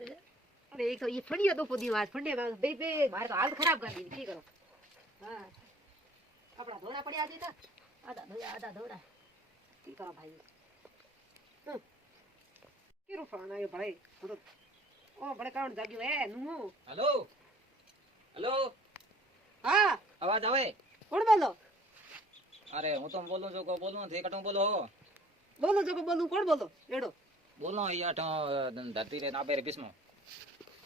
अरे एक तो ये फंडियो तो पुदी आज फंडे में बे बे मारे तो हालत खराब कर दी की करो हां कपड़ा धोना पड़या जी था आधा धोना की करो भाई की रो फोन आयो भाई तो ओ बड़े काउंट जाग्यो है नु हेलो हेलो हां आवाज आवे कोण बोलो अरे હું તો બોલું છું કો બોલું થે કટો બોલો बोलो जो को बोलू कोण बोलो एडो बोलो या धरती रे नाबे रे बिस्मो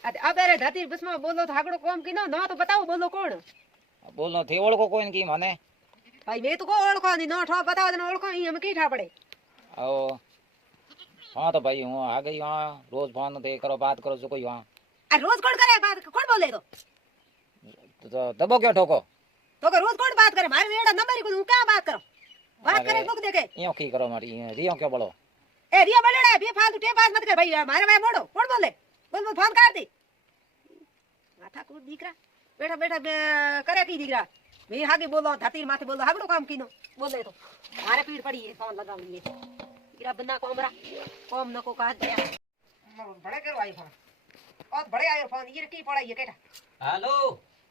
अरे अबे रे धरती बिस्मो बोलो तो हागड़ो कौम की ना तो बताओ बोलो कोण बोलो थे ओळखो कोई की मने भाई मैं तो को ओळखो नहीं नो ठो बताओ न ओळखो ई हम की ठा पड़े आओ हां तो भाई हूं आ गई हां रोज फोन ते करो बात करो जो कोई हां अरे रोज कोण करे बात कोण बोले तो दबो क्यों ठोको तो के रोज कोण बात करे मारे एड़ा नंबर को क्या बात करो बात करे लोग देखे यो की करो मारी रियो क्यों बोलो ए रिया बलड़ा बे फालतू टे बात मत कर भाई मारे भाई मोड़ो कोण बोले बोल फोन कर दी माथा को दीकरा बैठा बैठा करे की दीकरा मैं हागे बोलो धरती माथे बोलो हागड़ो काम कीनो बोले तो मारे पीड़ पड़ी है फोन लगा लिए दीकरा बन्ना को हमरा कॉम न को कह दिया बड़े करो आई फोन और बड़े आयो फोन ये की पड़ा ये केटा हेलो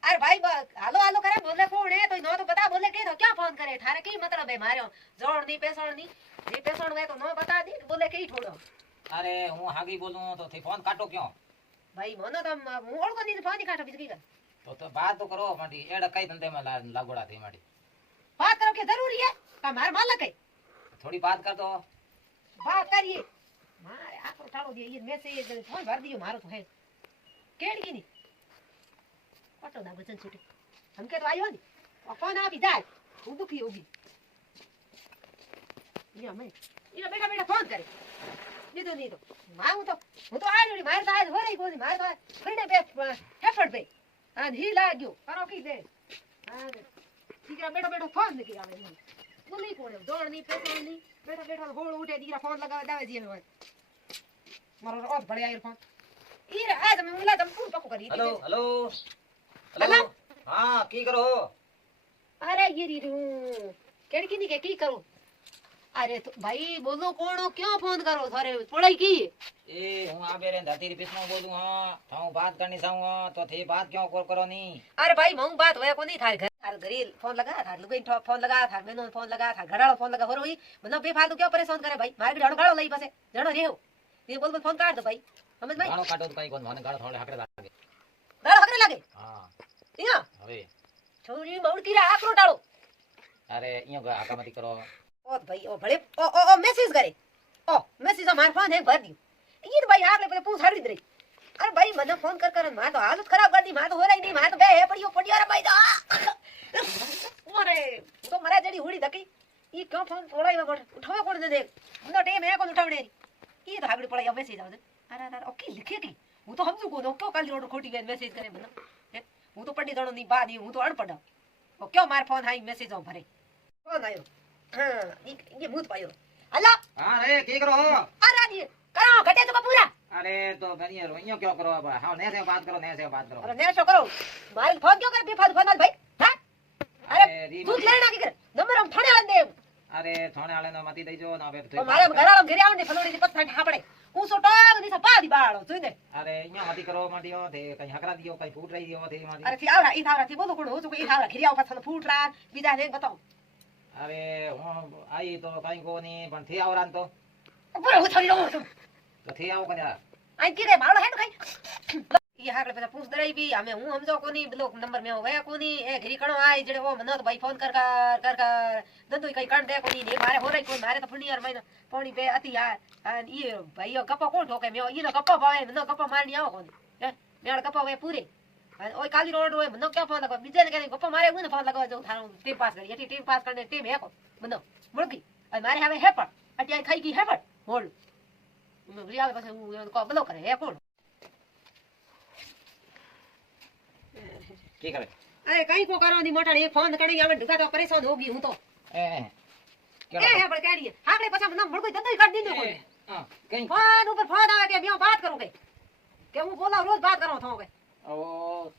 अरे भाई हालो हालो करे बोले कौन है तो नो तो बता बोले के तो क्या फोन करे थारे की मतलब है मारो जोड़ नी पेसोड़ में तो नो बता दी बोले के ही छोड़ो अरे हूं हागी बोलूं तो थे फोन काटो क्यों भाई मनो तो मोड़ को नहीं फोन ही काटो बिजली का तो बात तो करो माटी एड़ा कई धंधे में लागोड़ा थी माटी बात करो के जरूरी है हमारे मालक है थोड़ी बात कर दो बात करिए मारे आखो ठाड़ो दिए ये मैसेज फोन भर दियो मारो तो है केड़ी नहीं ऑटो ना बचन छूटे हमके तो आयो नहीं और फोन आ भी जाए वो दुखी होगी ये मैं ये बेटा बेटा फोन करे ये तो नहीं तो मांगू तो वो तो आज मार तो आज हो रही कोई मार तो फड़ने पे हेफड़ पे हां ही लाग्यो करो की दे हां ठीक है बेटा बेटा फोन नहीं किया मैंने बोली कोण दौड़ नहीं पैसा नहीं बेटा बेटा गोल उठे दीरा फोन लगा दावे जी में मारो और बढ़िया ईयरफोन ये आज मैं मुला तुम पूछ पको करी हेलो हेलो हेलो हां की करो अरे ये रीरू केड़ी की नहीं की करो अरे तो भाई बोलो कोणो क्यों फोन करो थारे पढ़ाई की ए हूं आबे रे धरती रे बिस्मो बोलूं हां थाऊ बात करनी चाहूं तो थे बात क्यों करो नी अरे भाई मऊ बात होया को नहीं थारे घर थारे घरी फोन लगा थारे लुगाई फोन लगा थारे मेनो फोन लगा थारे घराड़ो फोन लगा हो रही मतलब बेफालतू क्यों परेशान करे भाई मारे ढाड़ो गाड़ो लई पासे जणो रेहो ये बोल फोन काट दो भाई समझ भाई गाड़ो काटो तो कई कोन माने गाड़ो थोड़े हकरे लागे गाड़ो हकरे लागे हां इया अरे छोरी मौड़ की रा आकरो डालो अरे इयो आका मत करो ओ भाई ओ बड़े ओ मैसेज करे ओ मैसेज हमारे फोन है भर दियो ये भाई आपने पहले पूछ हरी दे अरे भाई मने फोन कर मार तो हालत खराब कर दी मार तो हो रही नहीं मार तो बे है पड़ियो रे भाई तो अरे तो मरा जड़ी हुड़ी धकी ये क्यों फोन पड़ाई में उठावे कोन दे न टेम है कोन उठावणे ये तो हागड़ी पड़ाई मैसेज आवे अरे अरे ओके लिखे की वो तो हमजू को नो क्यों काल रोड खोटी गए मैसेज करे मने वो तो पड़ी दणो नहीं बाद हूं तो अनपढ़ ओ क्यों मार फोन आई मैसेज ओ भरे फोन आयो हां ये मुंह पायो हला हां रे की करो अरे ये करो घटे तो पूरा अरे तो बनिए रोइयो क्यों करो अब हां ने से बात करो अरे ने सो करो मारे फोन क्यों कर बेफालतू फोन भाई हां अरे तू लेना की कर नंबर हम थाने वाले दे अरे थाने वाले न मती दई जो ना बे मारे घराड़ो घरे आउने फलोड़ी दी पत्ता ठा पड़े ऊ सो टाग नी सपा दी बाड़ो सुन दे अरे इया मती करो माटियो थे कहीं हकरा दियो कहीं फूट रही दियो थे माटी अरे थी आवरा ई थावरा थी बोलो कोण हो जो ई थावरा खिरिया पत्ता फूट रहा बिदा ने बताओ अरे हूं आई तो कहीं को नहीं पण थी आवरान तो पूरा उछली लो तुम तो थी आओ कन्या आई की रे बाड़ो है न खाई ये हाकले पे पूछ दे रही भी हमें हूं समझो कोनी ब्लॉक नंबर में होवे कोनी ए घरी कणो आई जड़े वो मन तो भाई फोन कर दंदो कई काट दे कोनी ने मारे हो रही कोई मारे तो फुनी यार मैं पानी पे अति यार ये भाई गप्पा कोण ठोके मैं ये गप्पा पावे न गप्पा मारनी आओ कोनी मेड़ गप्पा वे पूरे ओए काली रोड ओए मन क्या फोन लगा बीजे ने कहने गप्पा मारे हुए फोन लगा जो थारो टाइम पास करी ये टाइम पास करने टाइम है को मन मुड़की और मारे हवे है पर अटिया खाई की है पर बोल रिया पास को ब्लॉक करे है कोण की करे अरे कहीं को करो नी मोटा एक फोन करी हमें ढुका तो परेशान होगी हूं तो ए है पर कह रही है हाकड़े पछा मन मुड़ कोई दंदो कर दीनो कोई हां कहीं फोन ऊपर फोन आवे के मैं बात करूंगे के वो बोला रोज बात करो थाओगे ओ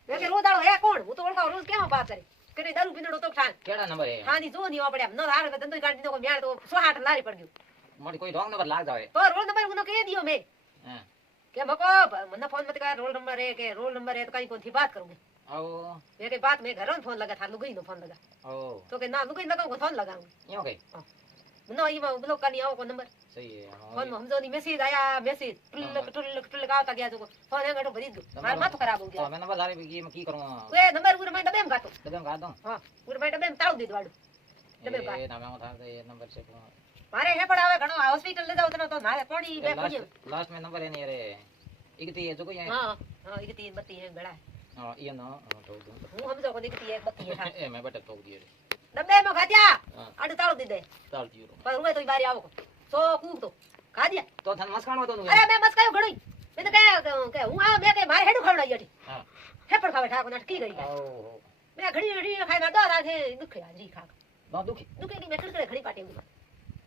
के रोज आलो है कोण वो तो ओळखा रोज क्या बात करे करे दारू पीनड़ो तो ठान केड़ा नंबर है हां नी जो नी आपड़े न हार के दंदो कर दीनो को म्यार तो 108 लारी पड़ गयो मोटी कोई रॉन्ग नंबर लाग जावे तो रोज नंबर उनो के दियो मैं हां કે મકો મને फोन मत कर रोल नंबर है के रोल नंबर है तो कहीं कौन थी बात करूंगी આવો मैं के बात मैं घर में फोन लगा था लुगाई नो फोन लगा ઓ तो के ना लुगाई लगा को फोन लगाऊंगी યો કઈ मनो ये में ब्लॉक करनी आओ को नंबर સહી હે फोन में हम जो नहीं मैसेज आया मैसेज टुल्लक आवता गया जो फोन है गटो भरी दो मार माथो खराब हो તો गया મેં નંબર ધારી કી કી કરું वे नंबर पूरे मैं डबे में काटो દબમ ગા દઉં हां पूरे मैं डबे में ताऊ दे दवाड़ो डबे में એ નામે ઉઠા દે નંબર છે मारे हे पड़ावे घणो हॉस्पिटल ले जाओ तो मारे पानी बे पड़ी લાસ્ટ મે નંબર હે ને રે इकती है जो कोई है हां हां ये 3 32 है बड़ा हां ये ना तो दो हूं समझो को दिखती है 32 है ए मैं बटर तो दिए रे डब्बे में खा दिया हां आडू ताऊ दे दे चाल दियो पर हुए तो बारी आओ सो कूक तो खा दिया तो थन मस्काणो तो अरे मैं मस कायो घणी मैं तो के हूं आ मैं के मारे हेडू खवड़ाई अठी हां हे पर खावे ठाको नट की गई ओ मैं घड़ी घड़ी खाई ना दो राजे दुखे जी खा बहुत दुखी दुखे की मैं कड़कड़े घड़ी पाटी हूं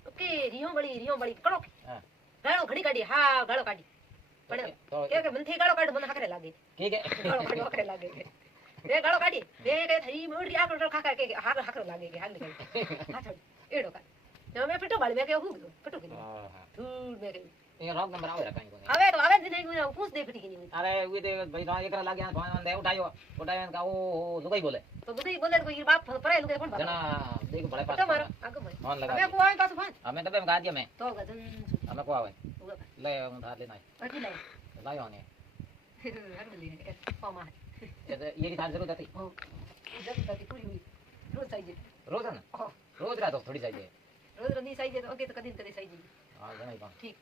ओके रियो बड़ी कड़ो हां गाड़ो घड़ी काटी हां गाड़ो काटी पण तो के मन थी गाड़ो काट मन हकरे लागे ठीक है गाड़ो काट हकरे लागे रे गाड़ो काटी रे के थई मोड़ी आको खा के हाक हकरे लागे के हाल निकल हाथ एड़ो का जो मैं पिटो बाल में के हूं पिटो के हां हां धूल में के ये रॉक नंबर आवे कहीं कोनी હવે તો આવે જ નહીં હું પૂછ દે ફટી ગઈ अरे वे दे भाई तो एकरा लाग्या फोन दे उठायो उठायो का ओ लुगाई बोले તો બધું બોલે તો કોઈ બાપ પરાય લુગે કોણ जना देख बड़े पास તો મારો આગો ભાઈ फोन लगा હવે કો આવે પાછું ફોન हमें डब्बे में गा दिया मैं તો ગદન हमें को आवे ले हम हाथ लेना અકી લે लायो ने હર લે ફોમા ये की थार जरूरत थी ઓ જબ તક પૂરી હુઈ રોજ સાઈજે रोज है ना रोज रात थोड़ी चाहिए રોજ રોની સાઈજે તો ઓકે તો કદી કદી સાઈજે हां जना ही ઠીક